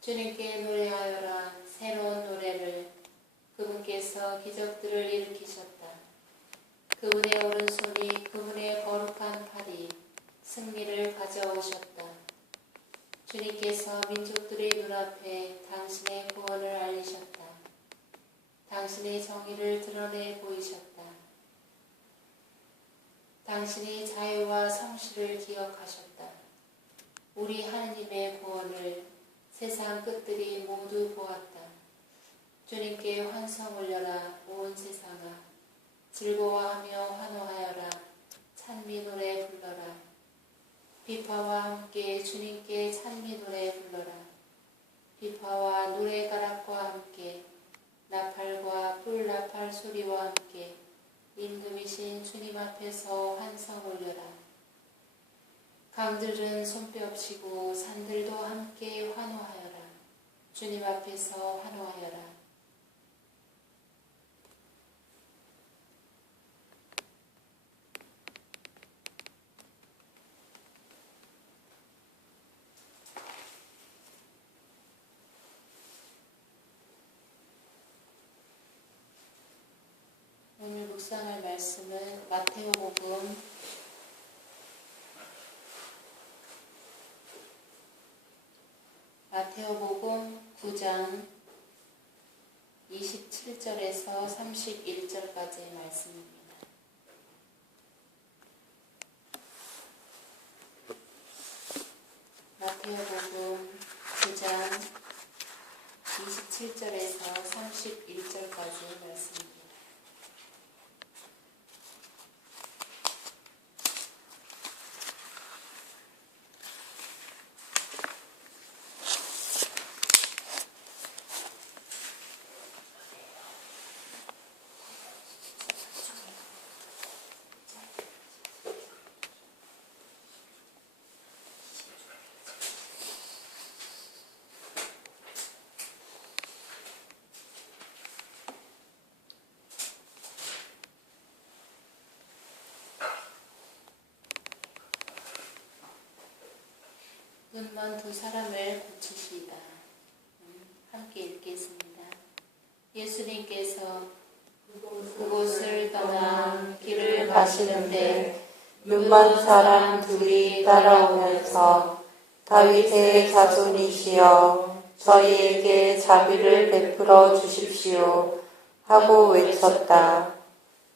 주님께 노래하여라 새로운 노래를 그분께서 기적들을 일으키셨다. 그분의 오른손이 그분의 거룩한 팔이 승리를 가져오셨다. 주님께서 민족들의 눈앞에 당신의 구원을 알리셨다. 당신의 정의를 드러내 보이셨다. 당신이 자유와 성실을 기억하셨다. 우리 하느님의 구원을 세상 끝들이 모두 보았다. 주님께 환성 올려라 온 세상아 즐거워하며 환호하여라. 찬미 노래 불러라. 비파와 함께 주님께 찬미 노래 불러라. 비파와 노래가락과 함께 나팔과 불나팔 소리와 함께 임금이신 주님 앞에서 환성 올려라 강들은 손뼉치고 산들도 함께 환호하여라. 주님 앞에서 환호하여라. 오늘 묵상할 말씀은 마테오복음 ' 마테오복음 9장 27절에서 31절까지의 말씀입니다. 마테오복음 9장 27절에서 31절까지의 말씀입니다. 눈먼 두 사람을 고치시다. 음, 함께 읽겠습니다. 예수님께서 그곳을 떠나 길을 가시는데 눈먼 사람 둘이 따라오면서 다윗의 자손이시여 저희에게 자비를 베풀어 주십시오 하고 외쳤다.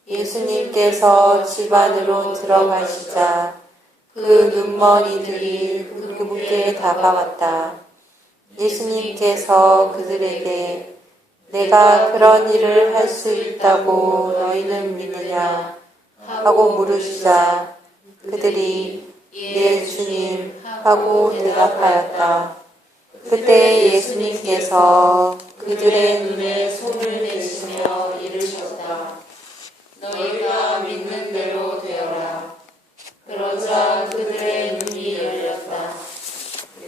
예수님께서 집 안으로 들어가시자 그 눈머리들이 그분께 다가왔다. 예수님께서 그들에게 내가 그런 일을 할 수 있다고 너희는 믿느냐 하고 물으시자 그들이 예 주님 하고 대답하였다. 그때 예수님께서 그들의 눈에 손을 대시며 이르셨다. 너희가 되어라. 그러자 그들의 눈이 열렸다.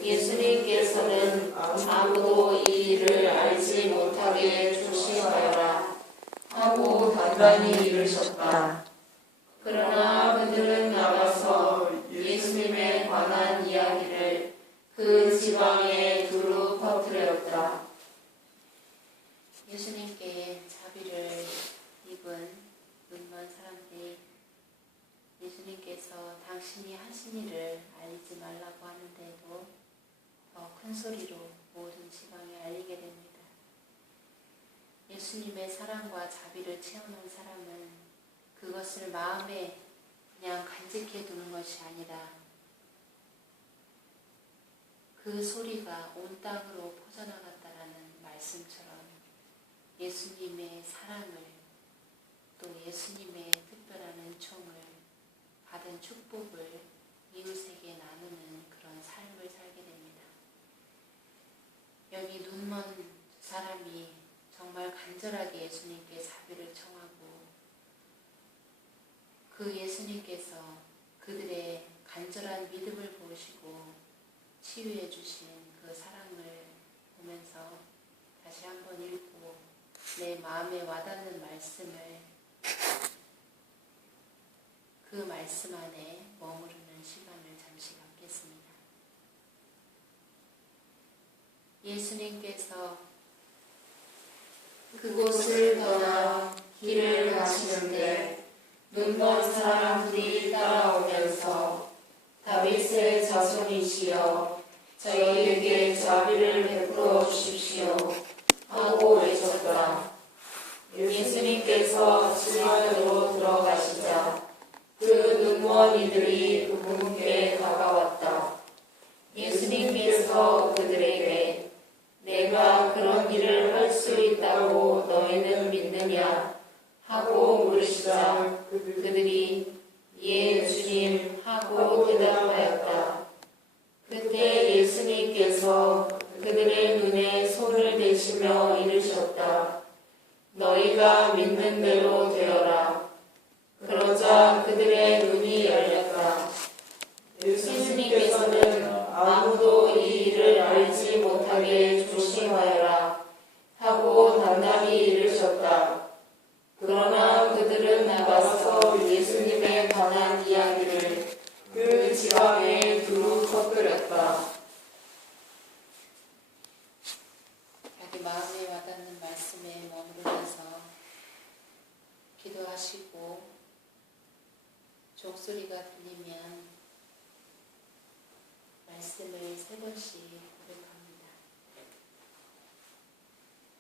예수님께서는 아무도 이 일을 알지 못하게 조심하여라 하고 단단히 이르셨다. 그러나 그들은 나가서 예수님에 관한 이야기를 그 지방에 두루 퍼뜨렸다. 예수님께 자비를 입은 눈먼 사람 당신이 하신 일을 알리지 말라고 하는데도 더 큰 소리로 모든 지방에 알리게 됩니다. 예수님의 사랑과 자비를 체험한 사람은 그것을 마음에 그냥 간직해 두는 것이 아니라 그 소리가 온 땅으로 퍼져나갔다라는 말씀처럼 예수님의 사랑을 또 예수님의 특별한 은총을 받은 축복을 이웃에게 나누는 그런 삶을 살게 됩니다. 여기 눈먼 사람이 정말 간절하게 예수님께 자비를 청하고 그 예수님께서 그들의 간절한 믿음을 보시고 치유해 주신 그 사랑을 보면서 다시 한번 읽고 내 마음에 와닿는 말씀을 그 말씀 안에 머무르는 시간을 잠시 갖겠습니다. 예수님께서 그곳을 떠나 길을 가시는데 눈먼 사람들이 따라오면서 다윗의 자손이시여 저희에게 자비를 베풀어 주십시오 하고 외쳤다. 예수님께서 그 눈먼 이들이 그분께 다가왔다. 예수님께서 그들에게 내가 그런 일을 할 수 있다고 너희는 믿느냐 하고 물으시자 그들이 예 주님 하고 대답하였다. 아무도 이 일을 알지 못하게 조심하여라 하고 단단히 이르셨다. 그러나 그들은 나가서 예수님에 관한 이야기를 그 지방에 두루 퍼뜨렸다. 자기 마음에 와닿는 말씀에 머무르면서 기도하시고 종소리가 들리면 말씀을 세 번씩